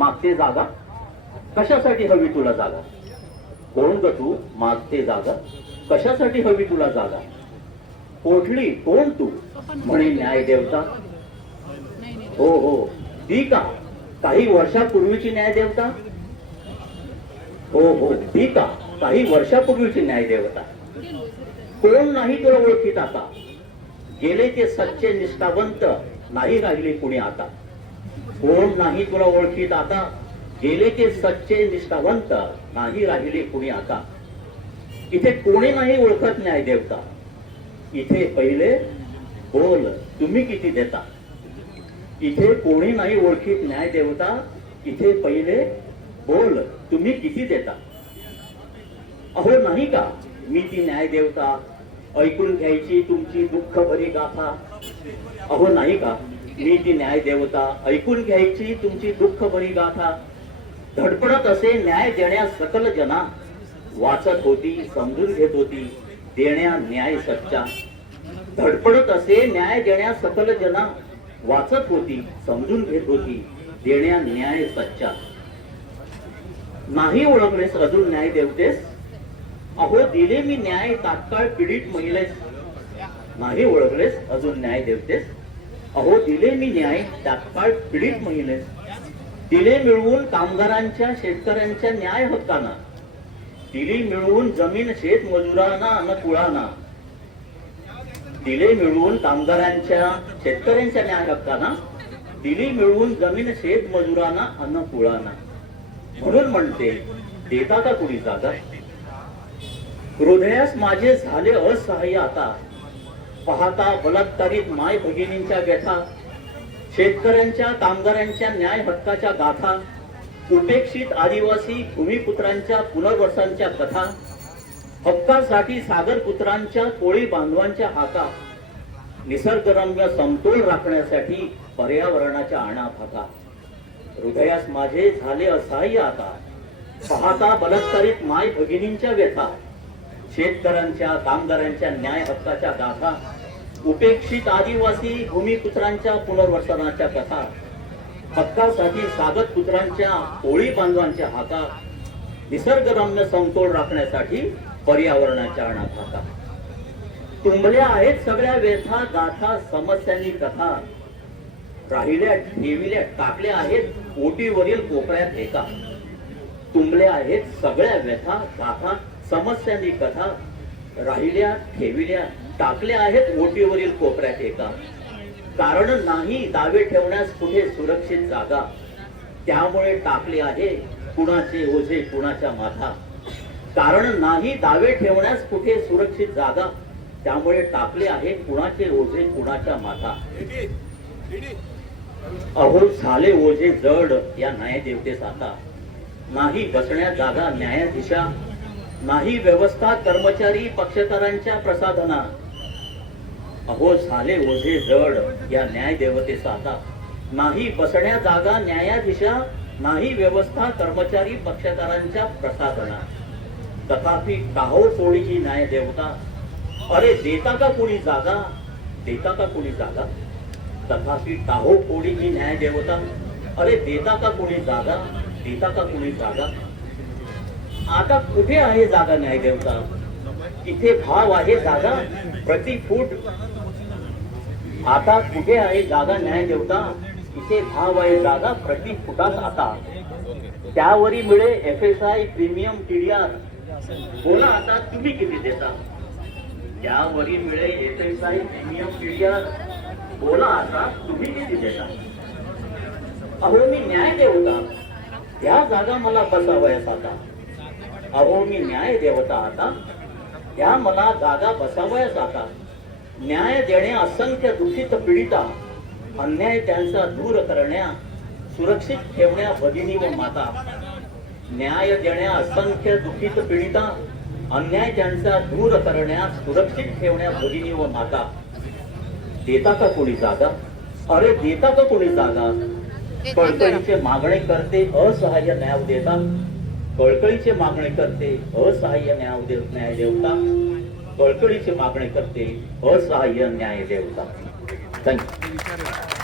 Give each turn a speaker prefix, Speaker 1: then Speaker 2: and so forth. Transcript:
Speaker 1: मागते जागा? कशासाठी हवी तुला जागा? कोण ग तू? मागते जागा? कशासाठी हवी तुला जागा? कोठली? कोण तू? म्हणे न्याय देवता हो हो. ती का? काही वर्षापूर्वीची न्याय देवता हो हो. ती का? काही वर्षापूर्वीची न्याय देवता कोण नाही तुला ओळखीत आता? गेले ते सच्चे निष्ठावंत. नाही राहिले कुणी आता? कोण नाही तुला ओळखीत आता? गेले ते सच्चे निष्ठावंत नाही राहिले कुणी आता. इथे कोणी नाही ओळखत न्याय देवता इथे पहिले बोल तुम्ही किती देता? इथे कोणी नाही ओळखीत न्याय देवता इथे पहिले बोल तुम्ही किती देता? अहो नाही का? मी ती न्याय देवता ऐकून घ्यायची तुमची दुःख भरी गाथा. अहो नाही का? मी ती न्याय देवता ऐकून घ्यायची तुमची दुःख बरी गाथा. धडपडत असे न्याय देण्या सकल जना. वाचत होती समजून घेत होती देण्या न्याय सच्चा. धडपडत असे न्याय देण्या सकल जना. वाचत होती समजून घेत होती देण्या न्याय सच्चा. नाही ओळखलेस अजून न्याय देवतेस? अहो दिले मी न्याय तात्काळ पीडित महिलेस. नाही ओळखलेस अजून न्याय देवतेस? अहो दिले मी न्याय तात्काळ पीडित महिले. दिले मिळवून कामगारांच्या शेतकऱ्यांच्या न्याय हक्काना दिली मिळवून जमीन शेत मजुरांना अनुकुळाना दिले मिळवून कामगारांच्या शेतकऱ्यांच्या न्याय हक्काना दिली मिळवून जमीन शेत मजुरांना अनुकुळाना म्हणून म्हणते देता का कुणी जागा? हृदयास माझे झाले असहाय्य आता. पाहता बलात्कारित माय भगिनींच्या व्यथा शेतकऱ्यांच्या कामगारांच्या न्याय हक्काच्या गाथा उपेक्षित आदिवासी भूमिपुत्रांच्या पुनर्वसांच्या कथा हक्कासाठी सागरपुत्रांच्या कोळी बांधवांच्या हाका निसर्गरम्य समतोल राखण्यासाठी पर्यावरणाच्या आणाफाका हृदयास माझे झाले असहाय्य आता. पाहता बलात्कारित माय भगिनींच्या व्यथा शेतकऱ्यांच्या कामगारांच्या न्याय हक्काच्या गाथा उपेक्षित आदिवासी भूमिपुत्रांच्या पुनर्वसनाच्या कथा हक्कासाठी सागत पुत्रांच्या कोळी बांधवांच्या हातात निसर्गरम्य समतोल राखण्यासाठी पर्यावरणाच्या अनाथाका तुंबल्या आहेत सगळ्या व्यथा गाथा समस्यांनी कथा. राहिल्या ठेविल्या टाकल्या आहेत ओटीवरील कोपऱ्यात एका. तुंबल्या आहेत सगळ्या व्यथा गाथा समस्यांनी कथा राहिल्या ठेविल्या. टाकल्या आहेत मोठीवरील कोपऱ्यात एका. कारण नाही दावे ठेवण्यास कुठे सुरक्षित जागा. त्यामुळे टाकले आहे कुणाचे ओझे कुणाच्या माथा. कारण नाही दावे ठेवण्यास कुठे सुरक्षित जागा. त्यामुळे टाकले आहे कुणाचे ओझे कुणाच्या माथा. अहो झाले ओझे जड या न्यायदेवतेस आता. नाही बसण्या जागा न्यायाधीशा. नाही व्यवस्था कर्मचारी पक्षकारांच्या प्रसाधना अहो झाले ओझे जड या न्याय देवतेचा आता. नाही बसण्या जागा न्यायाधीशा नाही व्यवस्था कर्मचारी पक्षकारांच्या प्रसाधना तथापि काहो कोळी ही न्याय देवता अरे देता का कोणी जागा? देता का कोणी जागा? तथापि टाहो कोणी ही न्याय देवता अरे देता का कोणी जागा? देता का कोणी जागा? आता कुठे आहे जागा न्याय देवता? इथे भाव आहे जागा प्रति फूट. आता कुठे आहे जागा न्याय देवता? इथे भाव आहे जागा प्रति फुटास आता. त्यावरी मिळे F S I premium T D R बोला आता तुम्ही किती देता? त्यावरी मिळे F S I premium T D R बोला आता तुम्ही किती देता? अहो मी न्याय देवता. या जागा मला बसावयास आता. अहो मी न्याय देवता आता. या मला जागा बसावयास आता न्याय देणे असंख्य दुखित पीडिता. अन्याय त्यांचा दूर करण्या सुरक्षित ठेवण्या भगिनी व माता. न्याय देण्या असंख्य दुखित पीडिता. अन्याय त्यांचा दूर करण्या सुरक्षित ठेवण्या भगिनी व माता. देता का कोणी जागा? अरे देता का कोणी जागा? कळकळीचे मागणे करते असहाय्य न्याय देता. कळकळीचे मागणे करते असहाय्य न्याय देव न्याय देवता. कळकळीचे मागणे करते असहाय्य न्याय देवता. थँक्यू